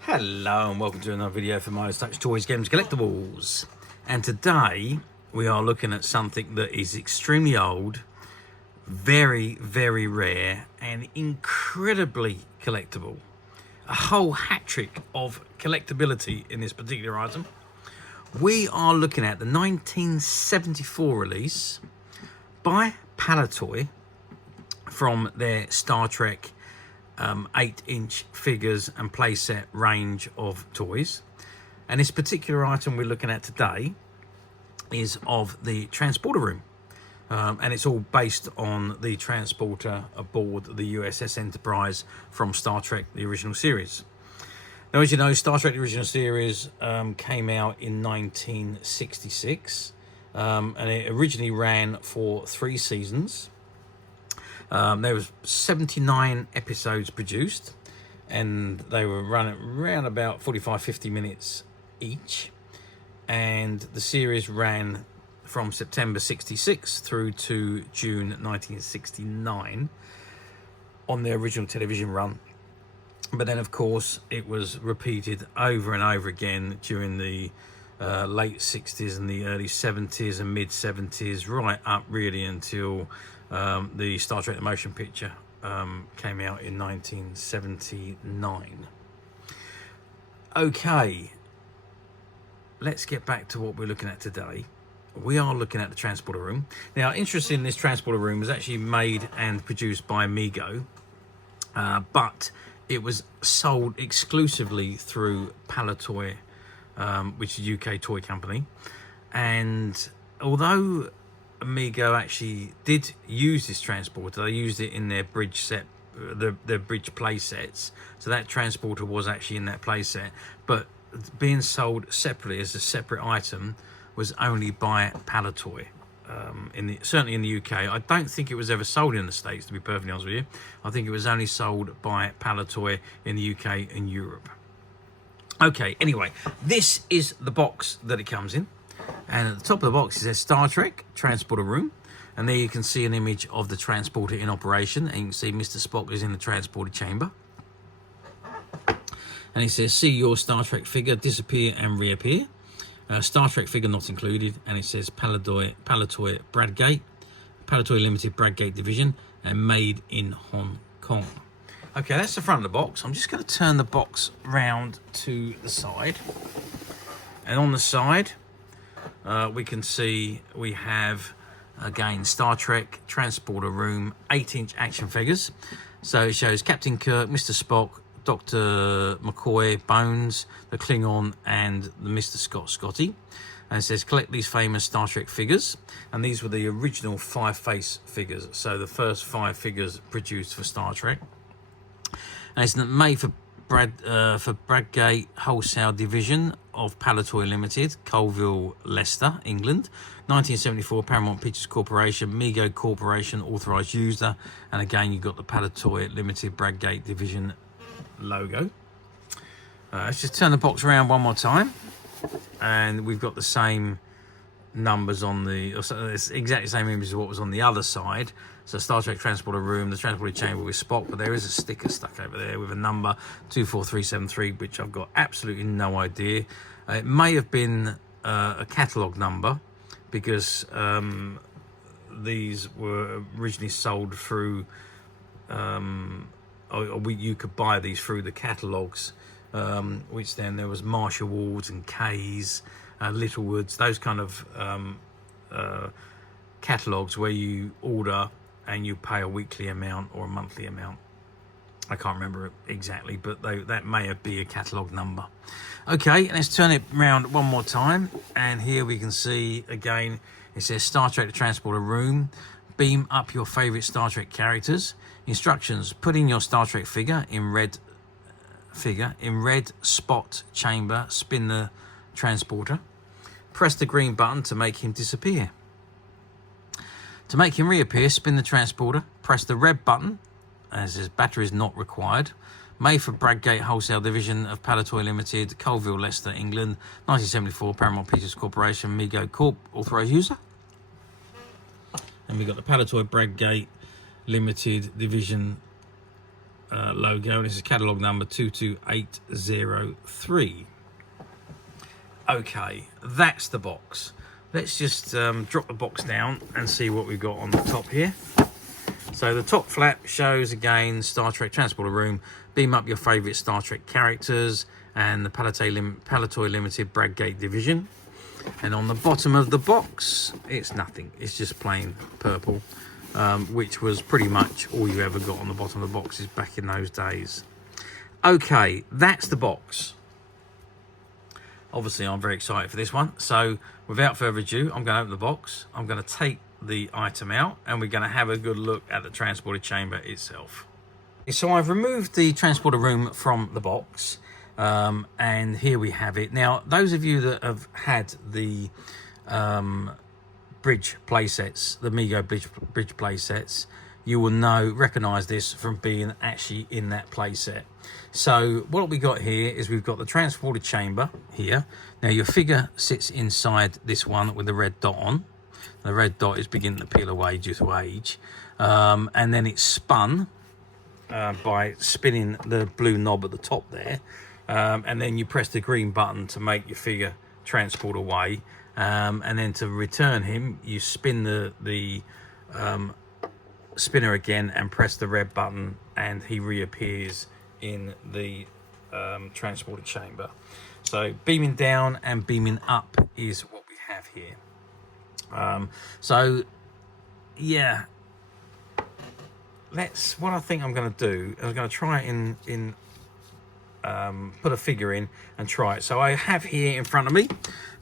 Hello and welcome to another video for Miles Touch Toys, Games, Collectibles. And today we are looking at something that is extremely old, very, very rare and incredibly collectible. A whole hat trick of collectability in this particular item. We are looking at the 1974 release by Palitoy from their Star Trek 8-inch figures and playset range of toys. And this particular item we're looking at today is of the transporter room. And it's all based on the transporter aboard the USS Enterprise from Star Trek, the original series. Now, as you know, Star Trek, the original series came out in 1966. And it originally ran for 3 seasons. There was 79 episodes produced, and they were running around about 45-50 minutes each. And the series ran from September 66 through to June 1969 on the original television run. But then, of course, it was repeated over and over again during the late 60s and the early 70s and mid 70s, right up really until the Star Trek the Motion Picture came out in 1979. Okay, let's get back to what we're looking at today. We are looking at the transporter room. Now, interesting, this transporter room was actually made and produced by Mego, but it was sold exclusively through Palitoy, which is a UK toy company. And although Mego actually did use this transporter, they used it in their bridge set, their bridge play sets. So that transporter was actually in that play set, but being sold separately as a separate item was only by Palitoy. Certainly in the UK. I don't think it was ever sold in the States, to be perfectly honest with you. I think it was only sold by Palitoy in the UK and Europe. Okay, anyway, this is the box that it comes in. And at the top of the box it says Star Trek Transporter Room. And there you can see an image of the transporter in operation. And you can see Mr. Spock is in the transporter chamber. And it says, see your Star Trek figure disappear and reappear. Star Trek figure not included. And it says Palitoy Bradgate. Palitoy Limited Bradgate Division. And made in Hong Kong. Okay, that's the front of the box. I'm just going to turn the box round to the side. And on the side, we can see we have, again, Star Trek Transporter Room 8-inch action figures. So it shows Captain Kirk, Mr. Spock, Dr. McCoy, Bones, the Klingon, and the Mr. Scotty. And it says collect these famous Star Trek figures. And these were the original 5-face figures. So the first 5 figures produced for Star Trek. And it's made for Bradgate Wholesale Division of Palitoy Limited, Colville, Leicester, England. 1974, Paramount Pictures Corporation, Mego Corporation, authorised user. And again, you've got the Palitoy Limited Bradgate Division logo. Let's just turn the box around one more time. And we've got the same numbers on the, it's exactly the same image as what was on the other side. So Star Trek Transporter Room, the transporter chamber with Spock, but there is a sticker stuck over there with a number 24373, which I've got absolutely no idea. It may have been a catalogue number, because these were originally sold through, you could buy these through the catalogues, which then there was Marshall Wards and K's, Littlewoods, those kind of catalogues where you order and you pay a weekly amount or a monthly amount. I can't remember it exactly, but that may be a catalogue number. Okay, let's turn it around one more time. And here we can see, again, it says Star Trek the Transporter Room. Beam up your favourite Star Trek characters. Instructions, put in your Star Trek figure in red spot chamber, spin the transporter. Press the green button to make him disappear. To make him reappear, spin the transporter, press the red button, as his battery is not required. Made for Bradgate Wholesale Division of Palitoy Limited, Colville, Leicester, England. 1974, Paramount Pictures Corporation, Mego Corp, authorised user. And we've got the Palitoy Bradgate Limited Division logo. This is catalogue number 22803. Okay, that's the box. Let's just drop the box down and see what we've got on the top here. So the top flap shows again Star Trek Transporter Room. Beam up your favourite Star Trek characters and the Palitoy Limited Bradgate Division. And on the bottom of the box, it's nothing. It's just plain purple, which was pretty much all you ever got on the bottom of the boxes back in those days. Okay, that's the box. Obviously, I'm very excited for this one. So without further ado, I'm going to open the box. I'm going to take the item out and we're going to have a good look at the transporter chamber itself. So I've removed the transporter room from the box. And here we have it. Now, those of you that have had the bridge playsets, the Mego bridge playsets, you will recognize this from being actually in that playset. So what we got here is we've got the transporter chamber here. Now your figure sits inside this one with the red dot on. The red dot is beginning to peel away due to age. And then it's spun by spinning the blue knob at the top there. And then you press the green button to make your figure transport away, and then to return him you spin the spinner again and press the red button and he reappears in the transporter chamber. So beaming down and beaming up is what we have here. So yeah, what I think I'm going to do, I'm going to try it in put a figure in and try it. So I have here in front of me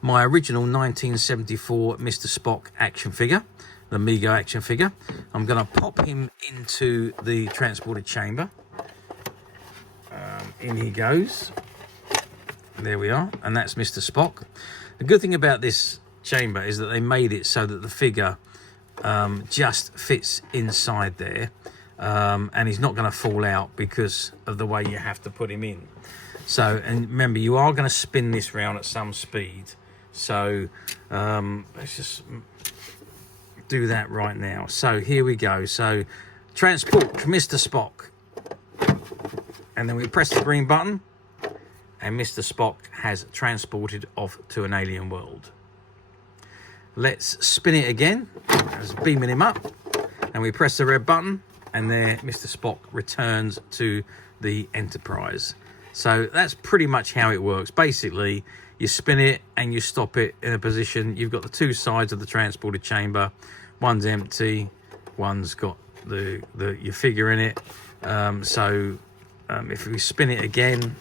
my original 1974 Mr. Spock action figure, the Mego action figure. I'm going to pop him into the transporter chamber. In he goes. There we are, and that's Mr. Spock. The good thing about this chamber is that they made it so that the figure just fits inside there. And he's not going to fall out because of the way you have to put him in. So, and remember, you are going to spin this round at some speed. So let's just do that right now. So here we go. So transport Mr. Spock, and then we press the green button and Mr. Spock has transported off to an alien world. Let's spin it again. It's beaming him up, and we press the red button, and there Mr. Spock returns to the Enterprise. So that's pretty much how it works. Basically, you spin it and you stop it in a position. You've got the two sides of the transporter chamber. One's empty, one's got your figure in it. If we spin it again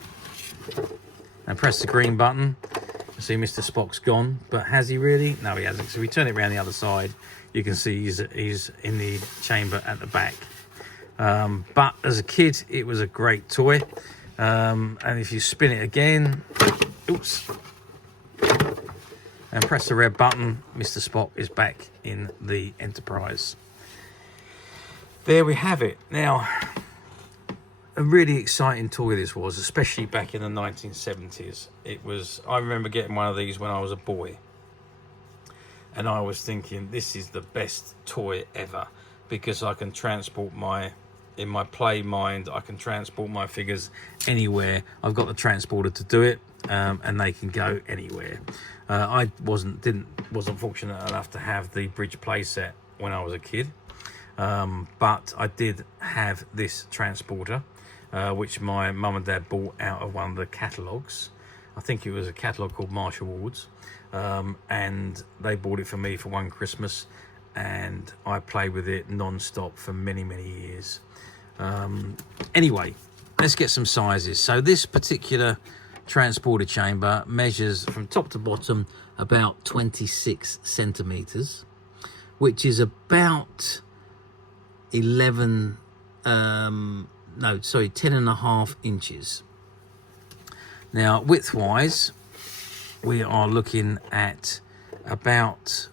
and press the green button, you see Mr. Spock's gone. But has he really? No, he hasn't. So we turn it around the other side. You can see he's in the chamber at the back. But as a kid, it was a great toy. And if you spin it again, oops, and press the red button, Mr. Spock is back in the Enterprise. There we have it. Now, a really exciting toy this was, especially back in the 1970s. I remember getting one of these when I was a boy. And I was thinking, this is the best toy ever, because I can transport in my play mind, I can transport my figures anywhere. I've got the transporter to do it, and they can go anywhere. I wasn't fortunate enough to have the bridge playset when I was a kid, but I did have this transporter, which my mum and dad bought out of one of the catalogues. I think it was a catalogue called Marshall Ward's, and they bought it for me for one Christmas, and I played with it non-stop for many, many years. Anyway, let's get some sizes. So this particular transporter chamber measures from top to bottom about 26 centimeters, which is about 10 and a half inches. Now, width-wise, we are looking at about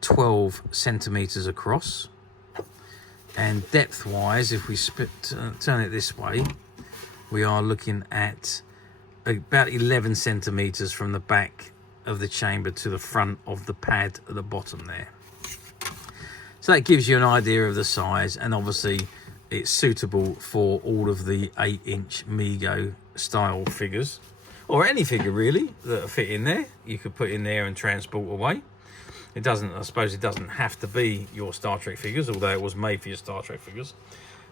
12 centimeters across. And depth-wise, if we turn it this way, we are looking at about 11 centimeters from the back of the chamber to the front of the pad at the bottom there. So that gives you an idea of the size, and obviously it's suitable for all of the 8-inch Mego style figures, or any figure really that fit in there. You could put in there and transport away. It doesn't, I suppose it doesn't have to be your Star Trek figures, although it was made for your Star Trek figures.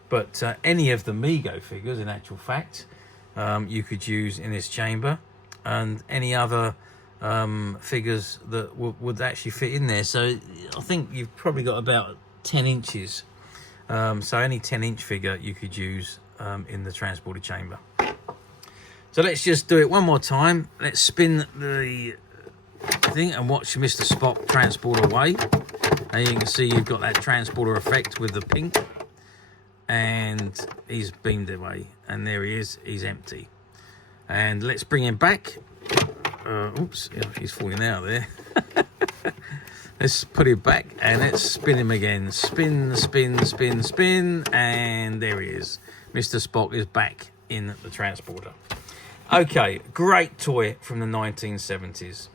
But any of the Mego figures, in actual fact, you could use in this chamber, and any other figures that would actually fit in there. So I think you've probably got about 10 inches. So any 10-inch figure you could use in the transporter chamber. So let's just do it one more time. Let's spin the thing and watch Mr. Spock transport away. And you can see you've got that transporter effect with the pink. And he's beamed away. And there he is. He's empty. And let's bring him back. Oops, he's falling out there. Let's put it back and let's spin him again. Spin, spin, spin, spin. And there he is. Mr. Spock is back in the transporter. Okay, great toy from the 1970s.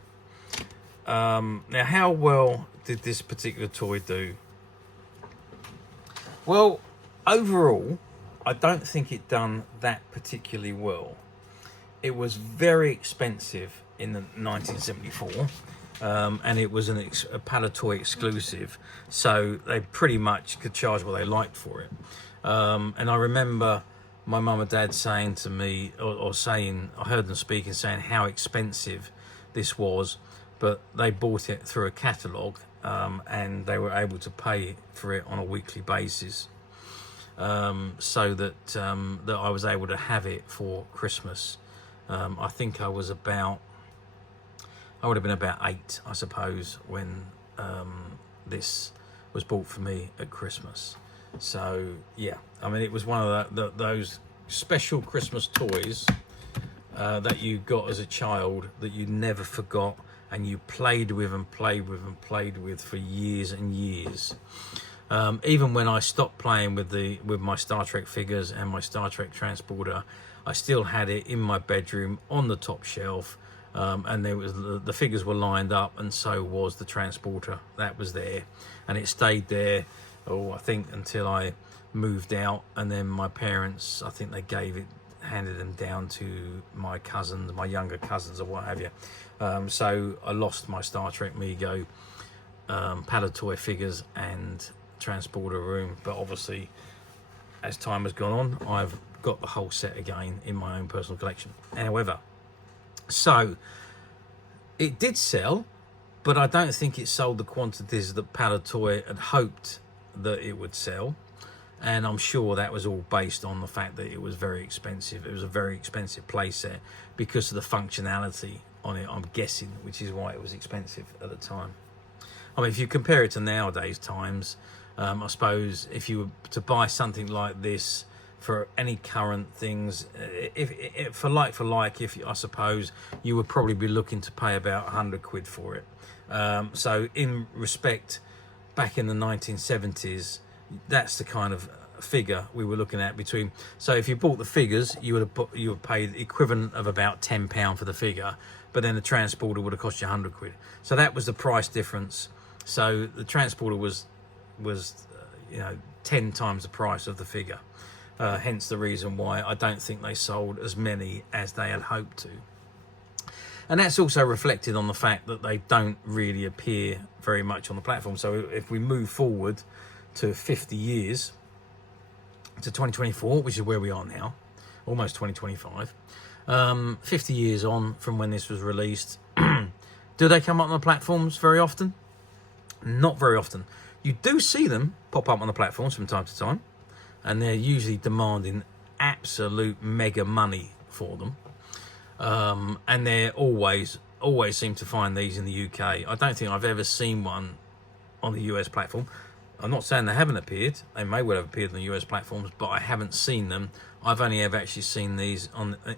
Now, how well did this particular toy do? Well, overall, I don't think it done that particularly well. It was very expensive in the 1974. And it was a Palitoy exclusive, so they pretty much could charge what they liked for it. And I remember my mum and dad saying to me, or saying, I heard them speaking, saying how expensive this was, but they bought it through a catalogue, and they were able to pay for it on a weekly basis, so that that I was able to have it for Christmas. I think I would have been about 8, I suppose, when this was bought for me at Christmas. So, yeah, I mean, it was one of those special Christmas toys that you got as a child that you never forgot, and you played with and played with and played with for years and years. Even when I stopped playing with my Star Trek figures and my Star Trek transporter, I still had it in my bedroom on the top shelf. And there was the figures were lined up, and so was the transporter. That was there, and it stayed there. I think until I moved out, and then my parents, I think they handed them down to my cousins, my younger cousins, or what have you. So I lost my Star Trek Mego Palitoy figures and transporter room. But obviously, as time has gone on, I've got the whole set again in my own personal collection. However. So, it did sell, but I don't think it sold the quantities that Palitoy had hoped that it would sell. And I'm sure that was all based on the fact that it was very expensive. It was a very expensive playset because of the functionality on it, I'm guessing, which is why it was expensive at the time. I mean, if you compare it to nowadays times, I suppose if you were to buy something like this, for any current things, if for like, I suppose you would probably be looking to pay about 100 quid for it. So in respect, back in the 1970s, that's the kind of figure we were looking at between. So if you bought the figures, you would pay the equivalent of about £10 for the figure, but then the transporter would have cost you 100 quid. So that was the price difference. So the transporter was 10 times the price of the figure. Hence the reason why I don't think they sold as many as they had hoped to. And that's also reflected on the fact that they don't really appear very much on the platform. So if we move forward to 50 years, to 2024, which is where we are now, almost 2025, 50 years on from when this was released, do they come up on the platforms very often? Not very often. You do see them pop up on the platforms from time to time, and they're usually demanding absolute mega money for them. And they're always seem to find these in the UK. I don't think I've ever seen one on the US platform. I'm not saying they haven't appeared. They may well have appeared on the US platforms, but I haven't seen them. I've only ever actually seen these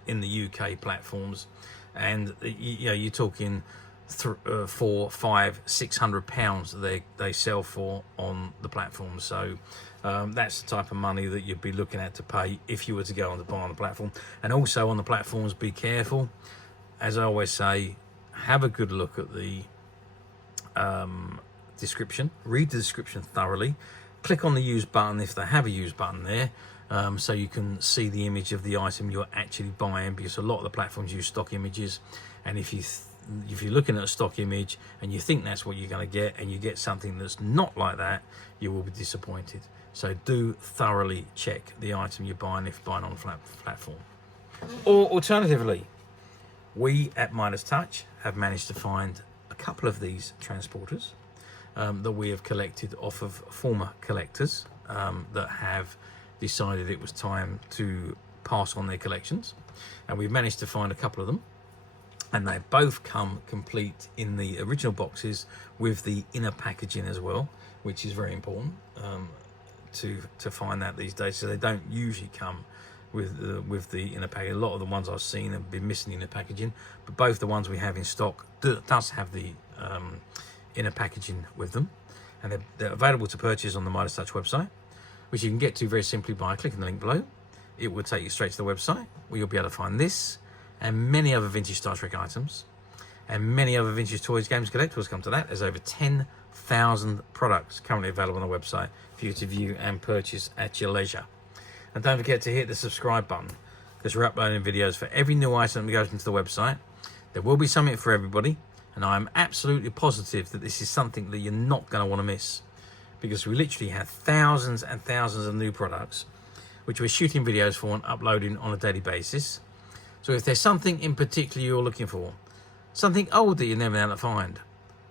in the UK platforms. And you're talking £400, £500, £600 they sell for on the platform. So that's the type of money that you'd be looking at to pay if you were to go on to buy on the platform. And also on the platforms, be careful. As I always say, have a good look at the description. Read the description thoroughly. click on the use button if they have a use button there, so you can see the image of the item you're actually buying, because a lot of the platforms use stock images, and if you're looking at a stock image and you think that's what you're going to get and you get something that's not like that, you will be disappointed. So do thoroughly check the item you're buying if you're buying on a platform. Or alternatively, we at Midas Touch have managed to find a couple of these transporters that we have collected off of former collectors that have decided it was time to pass on their collections, and we've managed to find a couple of them, and they both come complete in the original boxes with the inner packaging as well, which is very important to find that these days. So they don't usually come with the inner packaging. A lot of the ones I've seen have been missing the inner packaging, but both the ones we have in stock does have the inner packaging with them, and they're available to purchase on the Midas Touch website, which you can get to very simply by clicking the link below. It will take you straight to the website where you'll be able to find this and many other vintage Star Trek items and many other vintage toys, games, collectibles. Come to that. There's over 10,000 products currently available on the website for you to view and purchase at your leisure. And don't forget to hit the subscribe button, because we're uploading videos for every new item that goes into the website. There will be something for everybody, and I'm absolutely positive that this is something that you're not going to want to miss, because we literally have thousands and thousands of new products which we're shooting videos for and uploading on a daily basis. So if there's something in particular you're looking for, something old that you're never able to find,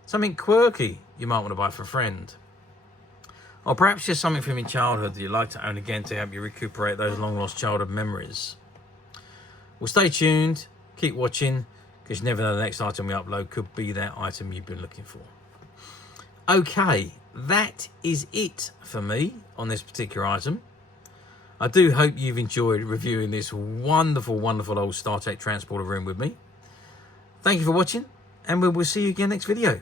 something quirky you might want to buy for a friend, or perhaps just something from your childhood that you'd like to own again to help you recuperate those long lost childhood memories, well, stay tuned, keep watching, because you never know, the next item we upload could be that item you've been looking for. Okay, that is it for me on this particular item. I do hope you've enjoyed reviewing this wonderful, wonderful old Star Trek transporter room with me. Thank you for watching, and we will see you again next video.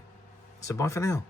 So bye for now.